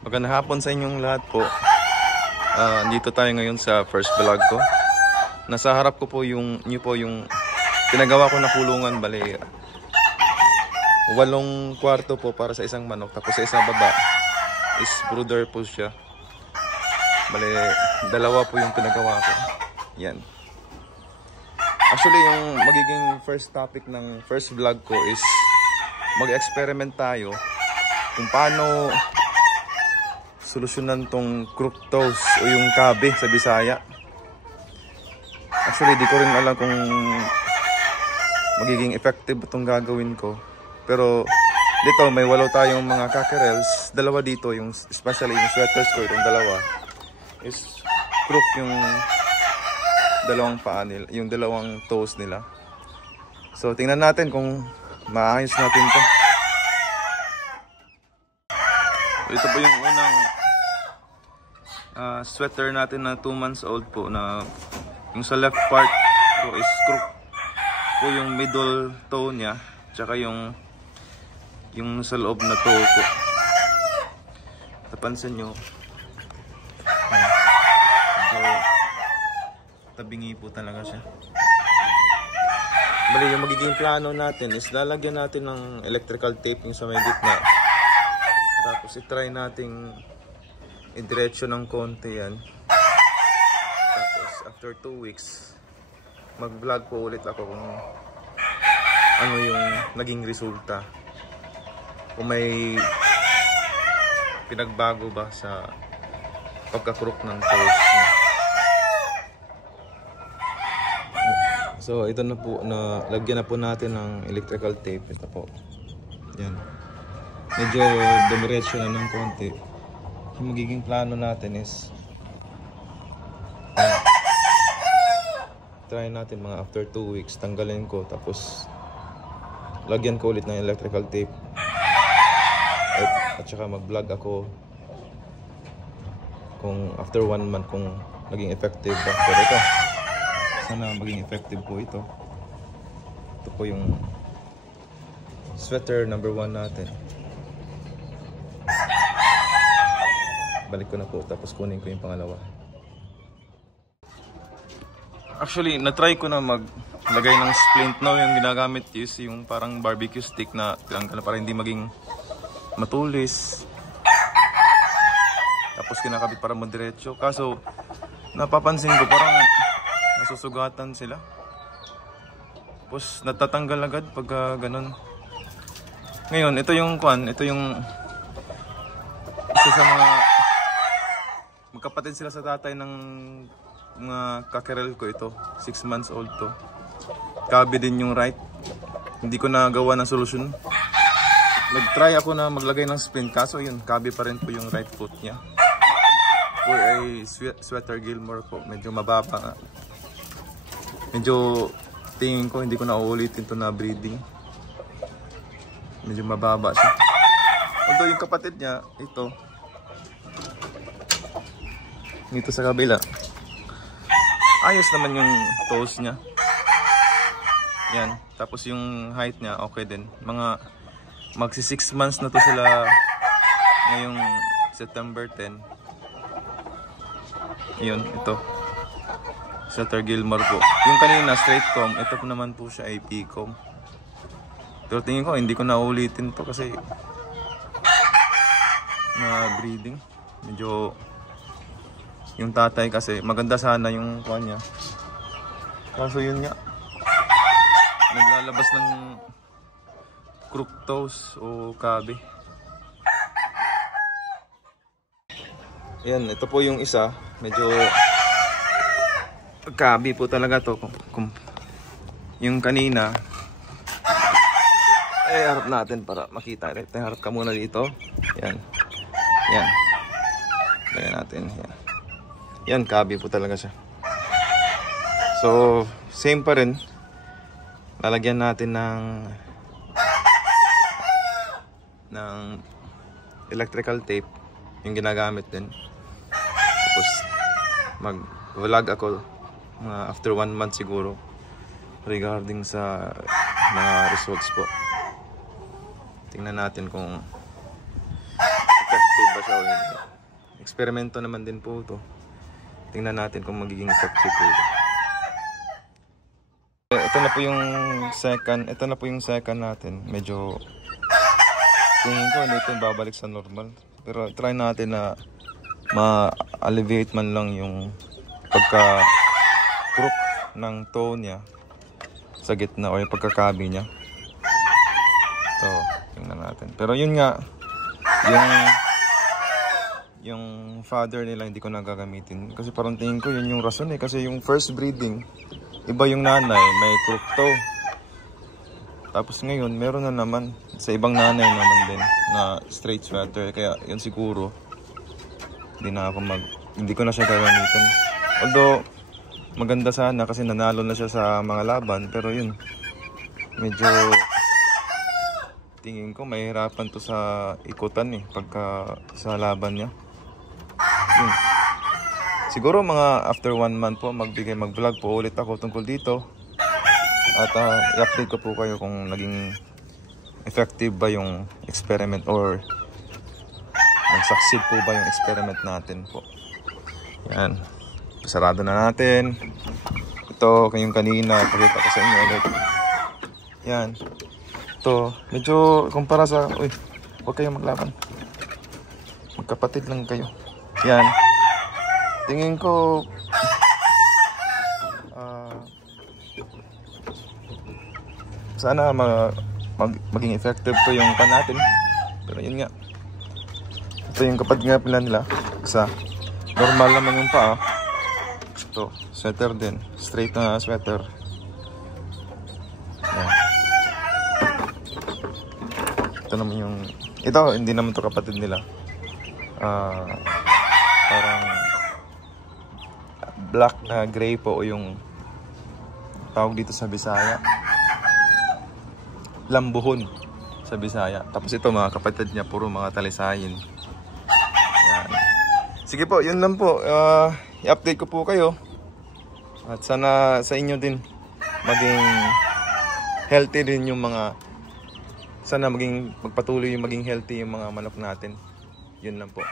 Magandang hapon sa inyong lahat po. Dito tayo ngayon sa first vlog ko. Nasa harap ko po yung pinagawa ko na kulungan. Bali, 8 kwarto po para sa isang manok. Tapos sa isa baba is brooder po siya. Bali, 2 po yung pinagawa ko. Yan. Actually, yung magiging first topic ng first vlog ko is mag-experiment tayo kung paano solusyonan tong crook toes o yung kabe sa Bisaya. Actually, di ko rin alam kung magiging effective itong gagawin ko. Pero dito may 8 tayong mga cockerels. 2 dito, yung especially yung sweaters ko, itong 2 is crook yung 2 paa nila, yung 2 toes nila. So tingnan natin kung maayos natin to. Ito po yung unang sweater natin na 2 months old po, na yung sa left part po is crook po yung middle toe niya, tsaka yung sa loob na toe po. Napansin nyo, tabingi po talaga siya. Bali, yung magiging plano natin is lalagyan natin ng electrical tape yung sa may gitna. Tapos i-try nating i-diretso ng konti yan. Tapos after 2 weeks mag-vlog po ulit ako kung ano yung naging resulta, kung may pinagbago ba sa pagka-crook ng toes niya. So ito na po, na lagyan na po natin ng electrical tape. Ito po, yan, medyo dumiretso na ng konti. Yung magiging plano natin is try natin mga after 2 weeks tanggalin ko, tapos lagyan ko ulit ng electrical tape at saka mag vlog ako kung after 1 month kung naging effective ba. Pero ito, sana maging effective po ito. Ito po yung sweater number 1 natin. Balik ko na po, tapos kunin ko yung pangalawa. Actually, na-try ko na maglagay ng splint. Now yung ginagamit is yung parang barbecue stick na tinanggal para hindi maging matulis. Tapos kinakabit para madiretso. Kaso napapansin ko parang nasusugatan sila. Tapos natatanggal agad pag ganun. Ngayon, ito yung isa sa mga magkapatid sila sa tatay ng mga cockerel ko. Ito 6 months old to. Kabi din yung right. Hindi ko nagawa ng solusyon. Nag-try ako na maglagay ng splint, kaso yun, kabi pa rin po yung right foot niya. For a sweater Gilmore po, medyo mababa nga. Medyo tingin ko hindi ko na uulitin to na breeding. Medyo mababa siya. Although yung kapatid niya, ito sa kabila, ayos naman yung toes niya. Yan. Tapos yung height niya, okay din. Magsi 6 months na to sila ngayong September 10. Yun, ito. Sweater Gilmore po. Yung kanina, straight comb. Ito po naman po siya ay P-comb. Pero tingin ko, hindi ko na ulitin to kasi na breeding. Medyo yung tatay kasi maganda sana yung kuha niya, kaso yun nga, naglalabas ng crook toes o kabe. Yan, ito po yung isa, medyo kabe po talaga to. Yung kanina harap natin para makita. Harap ka muna dito. Yan, lagyan natin yan. Yan, kabi po talaga siya. So, same pa rin. Lalagyan natin ng electrical tape, yung ginagamit din. Tapos, mag-vlog ako after 1 month siguro regarding sa mga results po. Tingnan natin kung effective ba So, eksperimento naman din po ito. Tingnan natin kung magiging effective po ito. Ito na po yung second natin. Medyo tingin ko ito babalik sa normal. Pero try natin na ma-alleviate man lang yung pagka-crook ng toe niya sa gitna o yung pagkakabi niya. So, tingnan natin. Pero yun nga, yung father nila hindi ko nagagamitin. Kasi parang tingin ko yun yung rason eh. Kasi yung first breeding, iba yung nanay, may crook toe. Tapos ngayon, meron na naman sa ibang nanay naman din na straight sweater. Kaya yun siguro, hindi ko na siya gagamitin. Although, maganda sana kasi nanalo na siya sa mga laban. Pero yun, medyo tingin ko mahirapan to sa ikutan eh, pagka sa laban niya. Yun. Siguro mga after 1 month po, mag-vlog po ulit ako tungkol dito. At i-update ko po kayo kung naging effective ba yung experiment or nag-succeed po ba yung experiment natin po. Yan. Sarado na natin. Ito, kayong kanina, pakita ko sa inyo ulit. Yan. Ito, medyo kumpara sa... Uy, huwag kayong maglaban. Magkapatid lang kayo. Yan. Tingin ko... sana maging effective to yung pan natin. Pero yun nga. Ito yung kapag nga pila nila. Isa. Normal naman yung paa. Ito, sweater din. Straight na sweater. Yan. Ito naman yung... Ito, hindi naman to kapatid nila. Parang black na gray po o yung tawag dito sa Bisaya. Lambuhon sa Bisaya. Tapos ito mga kapatid niya, puro mga talisayin. Yan. Sige po, yun lang po. I-update ko po kayo. At sana sa inyo din maging healthy din yung mga... Sana magpatuloy yung maging healthy yung mga manok natin. Yun lang po.